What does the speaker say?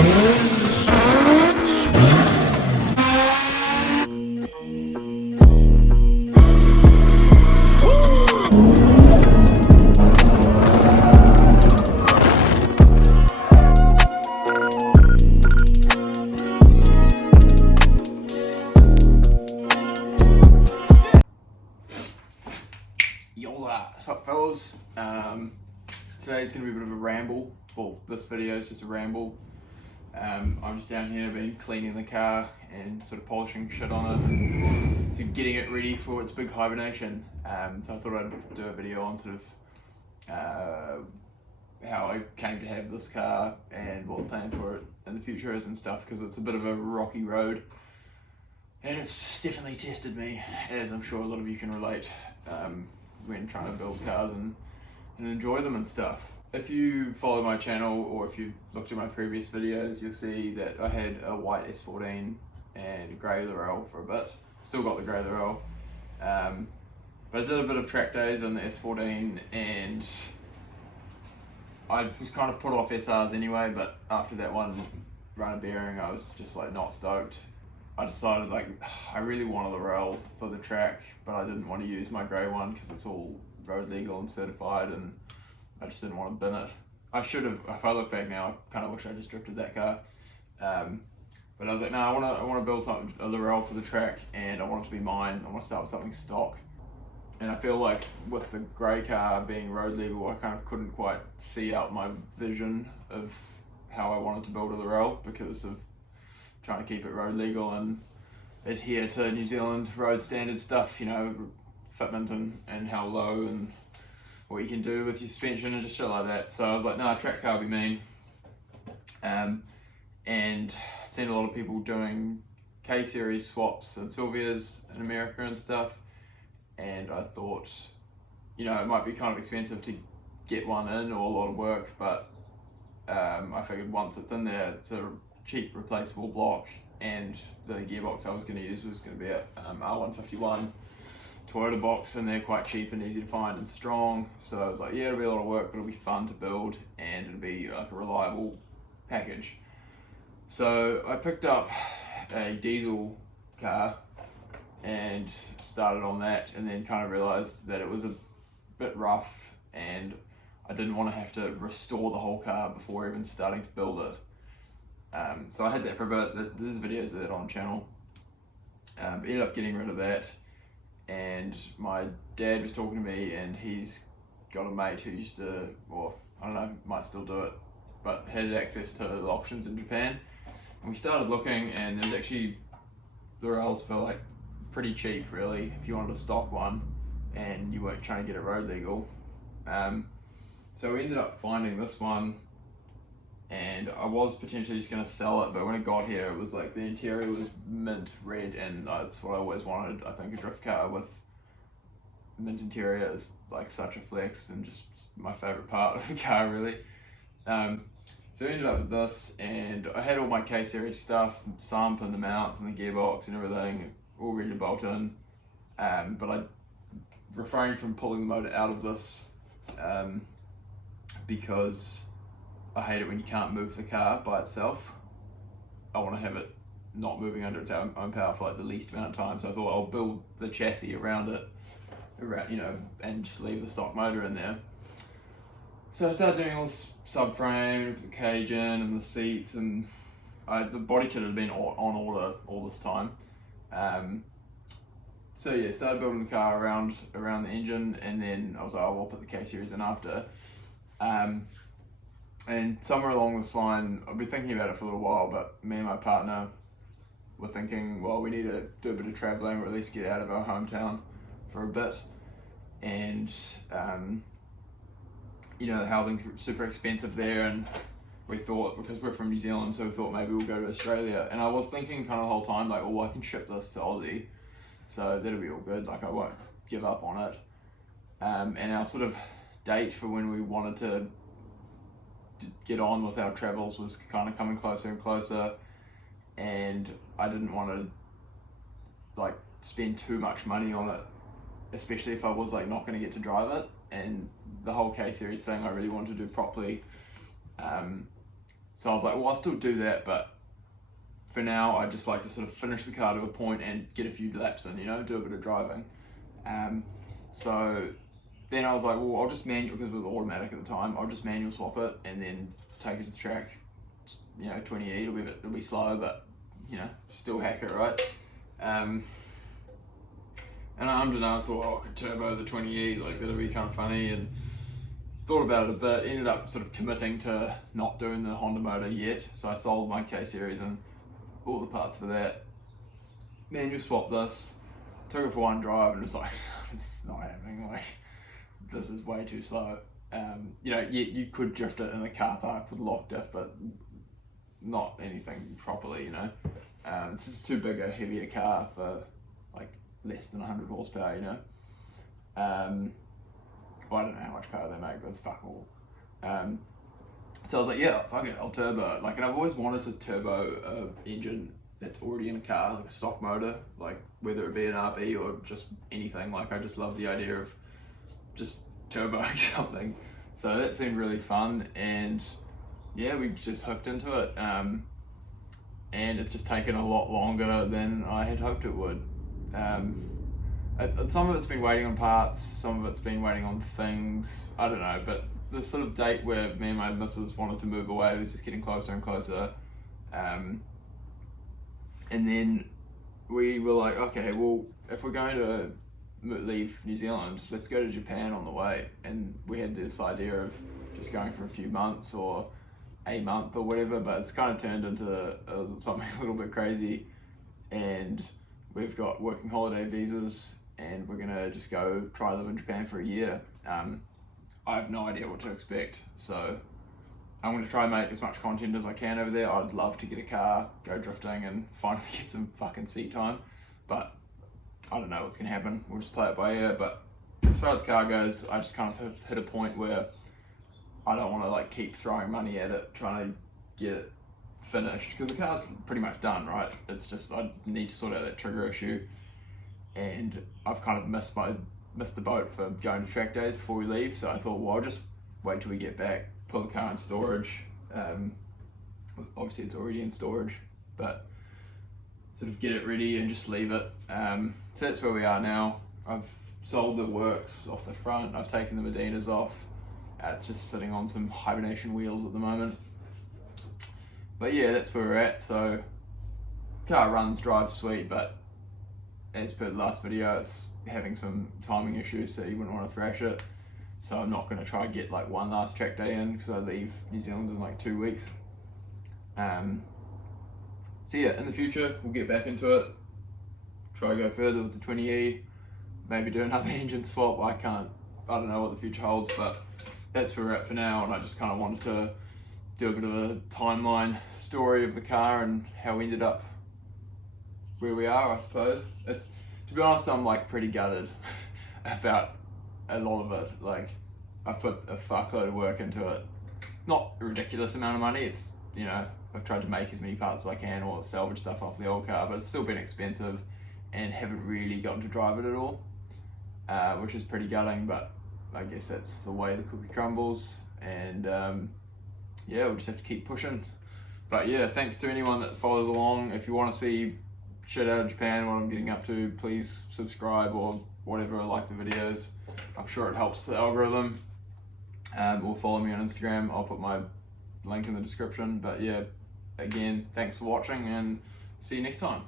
What's up, fellas? Today's going to be a bit of a ramble. Well, this video is just a ramble. I'm just down here been cleaning the car and sort of polishing shit on it and so getting it ready for its big hibernation. So I thought I'd do a video on sort of how I came to have this car and what the plan for it in the future is and stuff, because it's a bit of a rocky road and it's definitely tested me, as I'm sure a lot of you can relate. When trying to build cars and enjoy them and stuff. If you follow my channel or if you've looked at my previous videos, you'll see that I had a white S14 and grey Laurel for a bit. Still got the grey Laurel. But I did a bit of track days on the S14 and I was kind of put off SRs anyway, but after that one run of bearing I was just like not stoked. I decided like I really wanted a Laurel for the track, but I didn't want to use my grey one because it's all road legal and certified, and I just didn't want to bin it. I should have. If I look back now, I kind of wish I just drifted that car. But I was like, no, I want to build something, a Laurel for the track, and I want it to be mine. I want to start with something stock. And I feel like with the grey car being road legal, I kind of couldn't quite see out my vision of how I wanted to build a Laurel because of trying to keep it road legal and adhere to New Zealand road standard stuff, you know, fitment and how low and what you can do with your suspension and just shit like that. So I was like, no, track car will be mean. And seen a lot of people doing K-series swaps and Silvias in America and stuff, and I thought, you know, it might be kind of expensive to get one in or a lot of work, but I figured once it's in there, it's a cheap replaceable block, and the gearbox I was going to use was going to be a R151 Toyota box, and they're quite cheap and easy to find and strong. So I was like, yeah, it'll be a lot of work, but it'll be fun to build and it'll be like a reliable package. So I picked up a diesel car and started on that, and then kind of realized that it was a bit rough and I didn't want to have to restore the whole car before even starting to build it. So I had that for a bit. There's videos of that on the channel. Ended up getting rid of that, and my dad was talking to me, and he's got a mate who used to, or I don't know, might still do it, but has access to the auctions in Japan. And we started looking, and there's actually Laurels for like pretty cheap, really, if you wanted a stock one and you weren't trying to get it road legal. So we ended up finding this one, and I was potentially just going to sell it, but when it got here it was like the interior was mint red, and that's what I always wanted. I think a drift car with mint interior is like such a flex and just my favourite part of the car, really. So I ended up with this, and I had all my K-series stuff, sump and the mounts and the gearbox and everything all ready to bolt in, but I refrained from pulling the motor out of this because I hate it when you can't move the car by itself. I want to have it not moving under its own power for like the least amount of time. So I thought I'll build the chassis around it, you know, and just leave the stock motor in there. So I started doing all this subframe, the cage in and the seats, and the body kit had been on order all this time. So yeah, started building the car around the engine, and then I was like, oh, we'll put the K-series in after. And somewhere along this line, I've been thinking about it for a little while, but me and my partner were thinking, well, we need to do a bit of travelling, or at least get out of our hometown for a bit. And, you know, housing's super expensive there, and we thought, because we're from New Zealand, so we thought maybe we'll go to Australia. And I was thinking kind of the whole time, like, well, I can ship this to Aussie, so that'll be all good, like I won't give up on it. And our sort of date for when we wanted to get on with our travels was kind of coming closer and closer, and I didn't want to like spend too much money on it, especially if I was like not going to get to drive it. And the whole K-series thing I really wanted to do properly, So I was like, well, I'll still do that, but for now, I just like to sort of finish the car to a point and get a few laps in, do a bit of driving. So then I was like, well, I'll just manual, because it was automatic at the time, I'll just manual swap it and then take it to the track. 20E, it'll be slow, but still hack it, right? And I unbeknownst thought, I could turbo the 20E, like that'll be kind of funny, and thought about it a bit, ended up sort of committing to not doing the Honda motor yet, so I sold my K-Series and all the parts for that, manual swapped this, took it for one drive, and it was like, this is not happening, like, this is way too slow. You could drift it in a car park with lock diff, but not anything properly, It's just too big a heavier car for like less than 100 horsepower, Well, I don't know how much power they make, but it's fuck all. So I was like, yeah, fuck it, I'll turbo it. Like, and I've always wanted to turbo a engine that's already in a car, like a stock motor, like whether it be an RB or just anything. Like, I just love the idea of just turboing something. So that seemed really fun, and yeah, we just hooked into it. And it's just taken a lot longer than I had hoped it would. Some of it's been waiting on parts, some of it's been waiting on things, I don't know, but the sort of date where me and my missus wanted to move away was just getting closer and closer. And then we were like, okay, well, if we're going to leave New Zealand, let's go to Japan on the way. And we had this idea of just going for a few months or a month or whatever, but it's kind of turned into something a little bit crazy. And we've got working holiday visas, and we're gonna just go try live in Japan for a year. I have no idea what to expect, so I'm gonna try and make as much content as I can over there. I'd love to get a car, go drifting, and finally get some fucking seat time, but I don't know what's gonna happen. We'll just play it by ear. But as far as car goes, I just kind of have hit a point where I don't want to like keep throwing money at it, trying to get it finished, because the car's pretty much done, right? It's just I need to sort out that trigger issue, and I've kind of missed the boat for going to track days before we leave. So I thought, well, I'll just wait till we get back, put the car in storage. Obviously it's already in storage, but sort of get it ready and just leave it. So that's where we are now. I've sold the works off the front, I've taken the Medinas off. It's just sitting on some hibernation wheels at the moment. But yeah, that's where we're at. So car runs, drives sweet, but as per the last video, it's having some timing issues, so you wouldn't want to thrash it. So I'm not going to try and get like one last track day in, because I leave New Zealand in like 2 weeks. So yeah, in the future, we'll get back into it, try to go further with the 20E, maybe do another engine swap. I don't know what the future holds, but that's where we're at for now. And I just kind of wanted to do a bit of a timeline story of the car and how we ended up where we are, I suppose. To be honest, I'm like pretty gutted about a lot of it. Like, I put a fuckload of work into it. Not a ridiculous amount of money. It's, I've tried to make as many parts as I can or salvage stuff off the old car, but it's still been expensive and haven't really gotten to drive it at all, which is pretty gutting, but I guess that's the way the cookie crumbles. And yeah, we'll just have to keep pushing. But yeah, thanks to anyone that follows along. If you want to see shit out of Japan, what I'm getting up to, please subscribe or whatever, like the videos. I'm sure it helps the algorithm. Or follow me on Instagram. I'll put my link in the description. But yeah, again, thanks for watching, and see you next time.